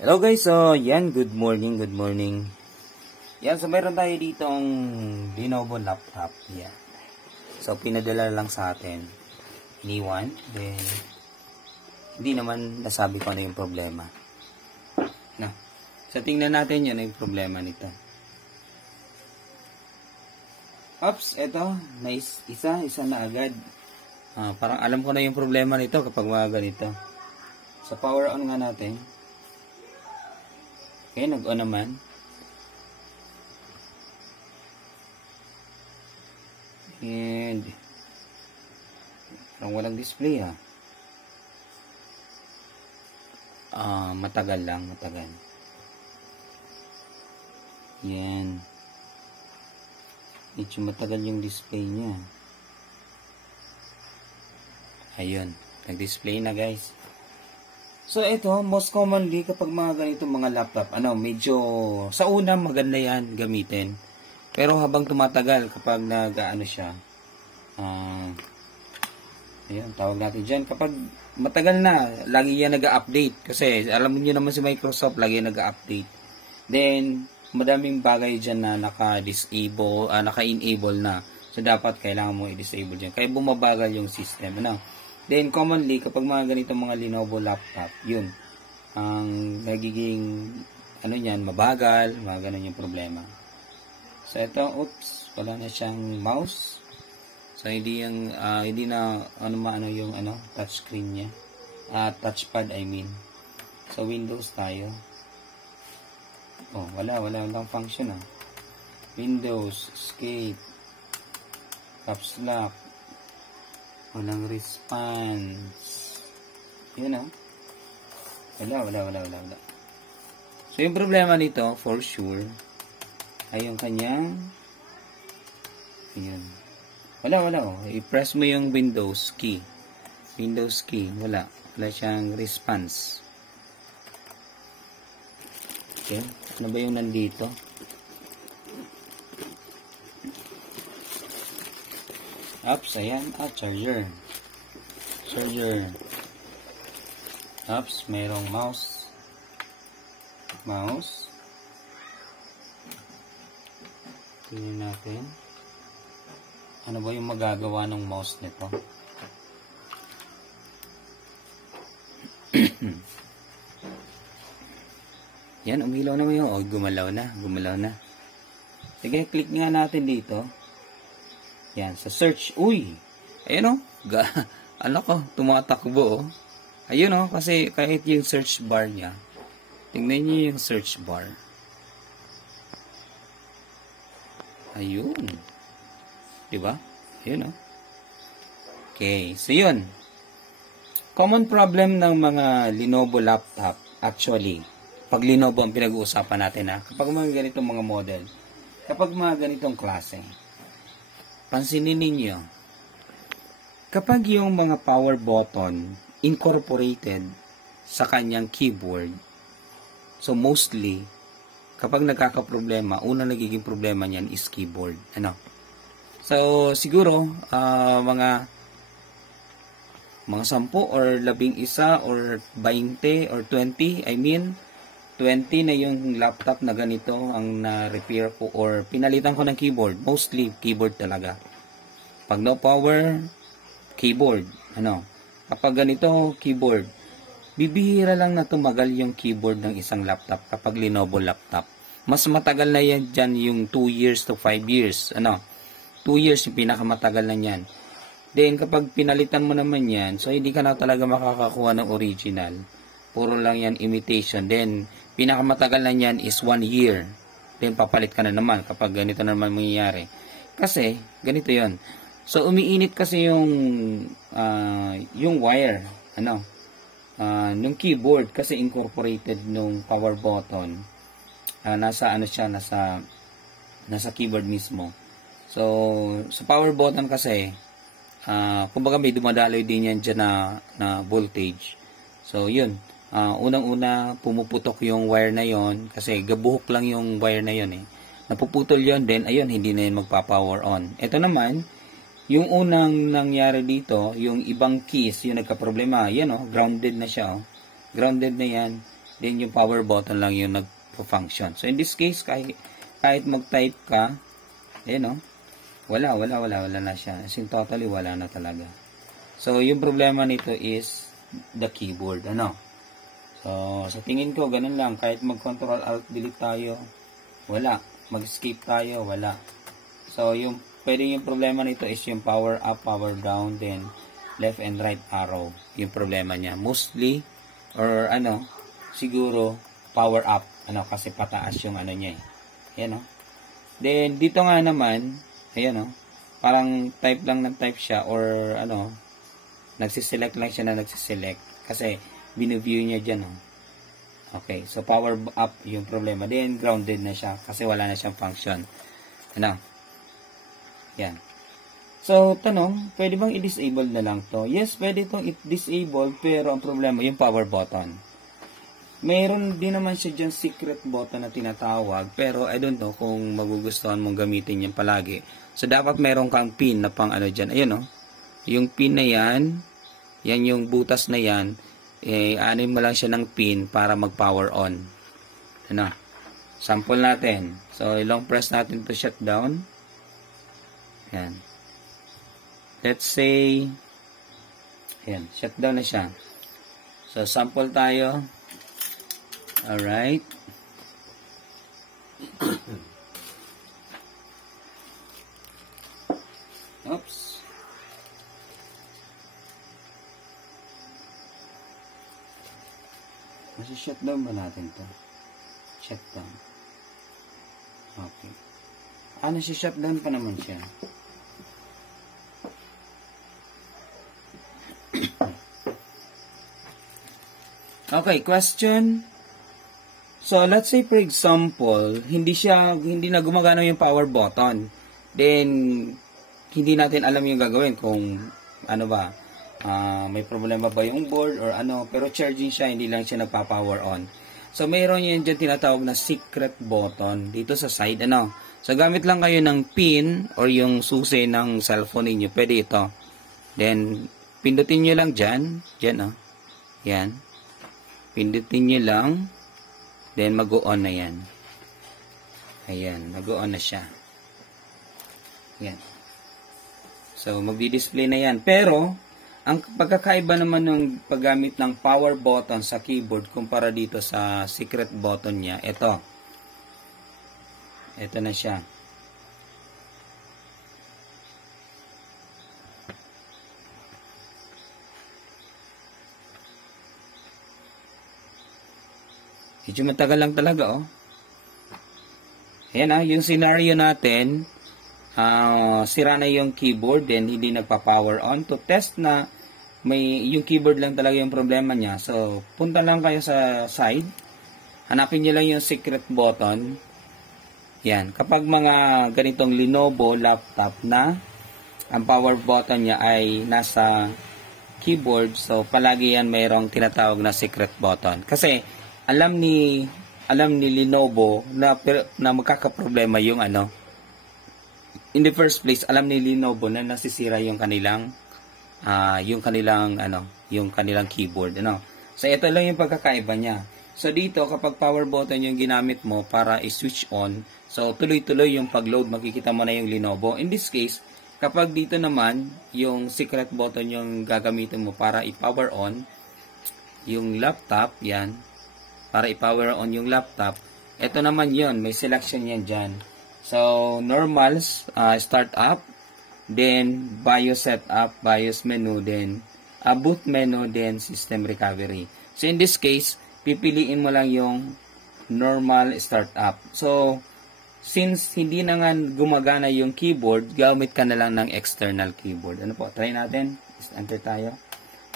Hello guys, so yan, good morning. Yan, so mayroon tayo ditong Lenovo laptop. Yan. So pinadala lang sa atin. Iniwan. Then, hindi naman nasabi ko ano yung problema. Na. So tingnan natin yun yung problema nito. Oops, eto. Nice. Isa na agad. Parang alam ko na yung problema nito kapag mga ganito. So power on nga natin. Okay, nag-on naman. And parang walang display matagal lang. Yan. Medyo matagal yung display niya. Ayun. Nag-display na guys. So, ito, most commonly, kapag mga ganitong mga laptop, medyo, sa una, maganda yan gamitin. Pero habang tumatagal, kapag siya, ayun, tawag natin dyan, kapag matagal na, lagi yan nag-update. Kasi, alam niyo naman si Microsoft, lagi nag-update. Then, madaming bagay dyan na naka-disable, naka-enable na. So, dapat kailangan mo i-disable dyan. Kaya bumabagal yung system, Then, commonly, kapag mga ganitong mga Lenovo laptop, yun, ang nagiging, mabagal, mga ganun yung problema. So, ito, oops, wala na siyang mouse. So, hindi na, yung, touchscreen niya. Touchpad, I mean. So, Windows tayo. Oh, walang function, Windows, Escape, Caps Lock, walang response. Yun wala. So yung problema nito for sure ay yung kanyang yun. Wala i-press mo yung Windows key. Wala siyang response. Okay, ano ba yung nandito? Oops, ayan. Charger. Oops, mayroong mouse. Tingnan natin. Ano ba yung magagawa ng mouse nito? Yan, umilaw na yun. Oh, gumalaw na. Sige, click nga natin dito. Yan, sa search. Uy! Ayun tumatakbo Ayun kasi kahit yung search bar niya. Tingnan niyo yung search bar. Ayun. Diba? Ayun Okay, so yun. Common problem ng mga Lenovo laptop, actually, pag Lenovo ang pinag-uusapan natin kapag mga ganitong mga model, kapag mga ganitong klase, pansinin ninyo, kapag yung mga power button incorporated sa kanyang keyboard, so mostly, kapag nagkakaproblema, unang nagiging problema niyan is keyboard. So, siguro, mga 10 or 11 or 20 or 20, 20 na yung laptop na ganito ang na-repair ko or pinalitan ko ng keyboard. Mostly, keyboard talaga. Pag no power, keyboard. Kapag ganito, keyboard. Bibihira lang na tumagal yung keyboard ng isang laptop kapag Lenovo laptop. Mas matagal na yan dyan yung 2 years to 5 years. 2 years yung pinakamatagal na yan. Then, kapag pinalitan mo naman yan, so hindi ka na talaga makakakuha ng original. Puro lang yan imitation. Then, pinakamatagal na yan is 1 year. Then, papalit ka na naman kapag ganito na naman mangyayari. Kasi, ganito yon. So, umiinit kasi yung wire. Yung keyboard kasi incorporated nung power button. Nasa keyboard mismo. So, sa power button kasi, kumbaga may dumadaloy din yan dyan na voltage. So, yun. Unang-una, pumuputok yung wire na yon kasi gabuhok lang yung wire na yon Napuputol yon, then, ayun, hindi na yun magpa-power on. Ito naman, yung unang nangyari dito, yung ibang keys, yung nagka-problema, yan grounded na siya. Grounded na yan. then yung power button lang yung nagpo-function. So, in this case, kahit mag-type ka, no? Wala na siya. As in, totally wala na talaga. So, yung problema nito is the keyboard, ano? So, sa tingin ko, ganun lang. Kahit mag-control alt delete tayo, wala. Mag-escape tayo, wala. So, pwede yung problema nito is yung power up, power down, then left and right arrow. Yung problema niya. Mostly, or siguro, power up. Kasi pataas yung niya eh. Ayan, no? Then, dito nga naman, ayan, no? Parang type lang ng type siya, or nagsiselect lang siya na nagsiselect. Kasi, biniview niya dyan, no? Okay, so power up yung problema. Then, grounded na siya, kasi wala na siyang function. Yan. So, tanong, pwede bang i-disable na lang to? Yes, pwede itong i-disable, pero ang problema, yung power button. Mayroon din naman siya dyan secret button na tinatawag, pero I don't know kung magugustuhan mong gamitin yan palagi. So, dapat meron kang pin na pang dyan. Ayun, no? Yung pin na yan yung butas na yan, anin mo lang siya ng pin para mag-power on. Sample natin. So, long press natin to shutdown. Yan. Let's say, ayan, shutdown na siya. So, sample tayo. Alright. Oops. Shutdown ba natin to? Shutdown. Okay. Shutdown pa naman siya. Okay, question. So, let's say for example, hindi na gumagana yung power button. Then, hindi natin alam yung gagawin kung may problema ba yung board or pero charging siya, hindi lang siya nagpa-power on. So, mayroon yun dyan tinatawag na secret button dito sa side, So, gamit lang kayo ng pin or yung susi ng cellphone ninyo. Pwede ito. Then, pindutin nyo lang dyan. Yan. Pindutin nyo lang. Then, mag-on na yan. Ayan. Mag-on na siya. Yan. So, magdi-display na yan. Pero, ang pagkakaiba naman ng paggamit ng power button sa keyboard kumpara dito sa secret button niya, ito. Ito na siya. Medyo matagal lang talaga, Ayan, yung scenario natin, sira na yung keyboard, then hindi nagpa-power on. To test na yung keyboard lang talaga yung problema niya. So, punta lang kayo sa side. Hanapin nyo lang yung secret button. Yan. Kapag mga ganitong Lenovo laptop na, ang power button niya ay nasa keyboard, so palagi yan mayroong tinatawag na secret button. Kasi, alam ni Lenovo na magkakaproblema yung in the first place, alam ni Lenovo na nasisira yung kanilang keyboard, So ito lang yung pagkakaiba niya. So dito kapag power button yung ginamit mo para i-switch on, so tuloy-tuloy yung pag-load, makikita mo na yung Lenovo. In this case, kapag dito naman yung secret button yung gagamitin mo para i-power on yung laptop, yan. Para i-power on yung laptop, ito naman yun, may selection yan dyan. So, normal, start up, then BIOS setup, BIOS menu, then boot menu, then system recovery. So, in this case, pipiliin mo lang yung normal start up. So, since hindi na nga gumagana yung keyboard, gamit ka na lang ng external keyboard. Ano po? Try natin. Enter tayo.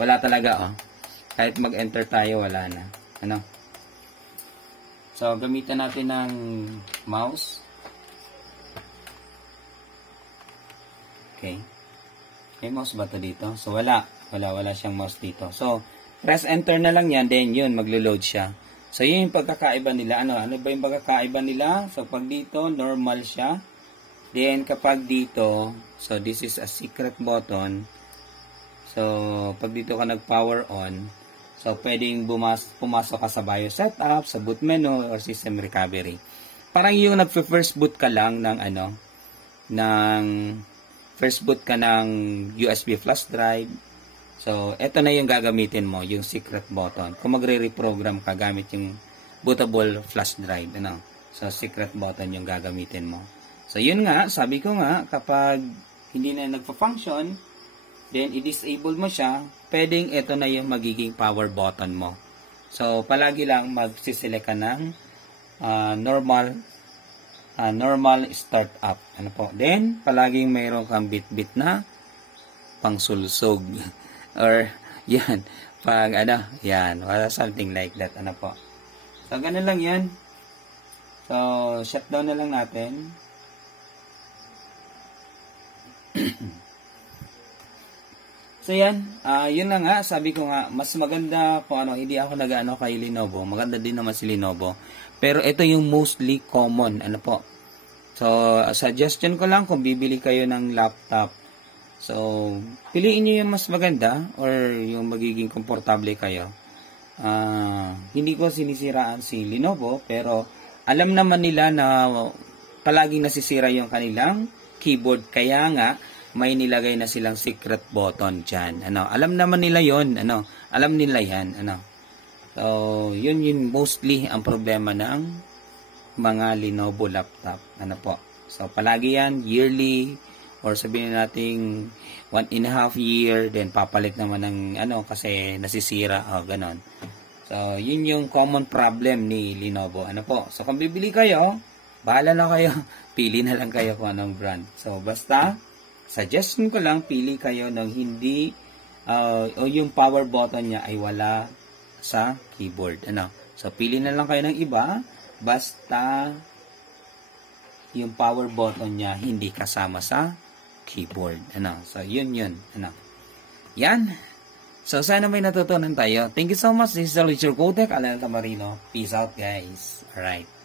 Wala talaga, Kahit mag-enter tayo, wala na. So, gamitan natin ng mouse. Okay. May mouse ba ito dito? So, wala siyang mouse dito. So, press enter na lang yan, then yun, maglo-load siya. So, yun yung pagkakaiba nila. Ano ba yung pagkakaiba nila? So, pag dito, normal siya. Then, kapag dito, so, this is a secret button. So, pag dito ka nag-power on, So, pwedeng pumasok ka sa BIOS setup, sa boot menu, or system recovery. Parang yung nag-first boot ka lang first boot ka ng USB flash drive. So, ito na yung gagamitin mo, yung secret button. Kung magre-reprogram ka gamit yung bootable flash drive, So, secret button yung gagamitin mo. So, yun nga, sabi ko nga, kapag hindi na nagpa-function, then i-disable mo siya, pwedeng ito na yung magiging power button mo. So, palagi lang magsiselect ka ng normal startup. Then, palaging mayroon kang bit-bit na pangsulsog. Or, yan. Something like that. So, ganun lang yan. So, shutdown na lang natin. So, yan. Yun na nga. Sabi ko nga, mas maganda kung hindi ako nag-ano kay Lenovo. Maganda din naman si Lenovo. Pero ito yung mostly common. So, suggestion ko lang kung bibili kayo ng laptop. So, piliin nyo yung mas maganda or yung magiging komportable kayo. Hindi ko sinisiraan si Lenovo, pero alam naman nila na palaging nasisira yung kanilang keyboard. Kaya nga, may nilagay na silang secret button dyan. Alam naman nila yon. Alam nila yan. So, yun mostly ang problema ng mga Lenovo laptop. So, palagi yan, yearly, or sabihin natin 1.5 year, then papalit naman ng kasi nasisira, ganon. So, yun yung common problem ni Lenovo. So, kung bibili kayo, bahala na kayo. Pili na lang kayo kung anong brand. So, basta, suggestion ko lang, pili kayo ng hindi, o yung power button niya ay wala sa keyboard. So, pili na lang kayo ng iba, basta, yung power button niya hindi kasama sa keyboard. So, yun. Yan. So, sana may natutunan tayo. Thank you so much. This is Richard Kotek, Alan Tamarino. Peace out, guys. Alright.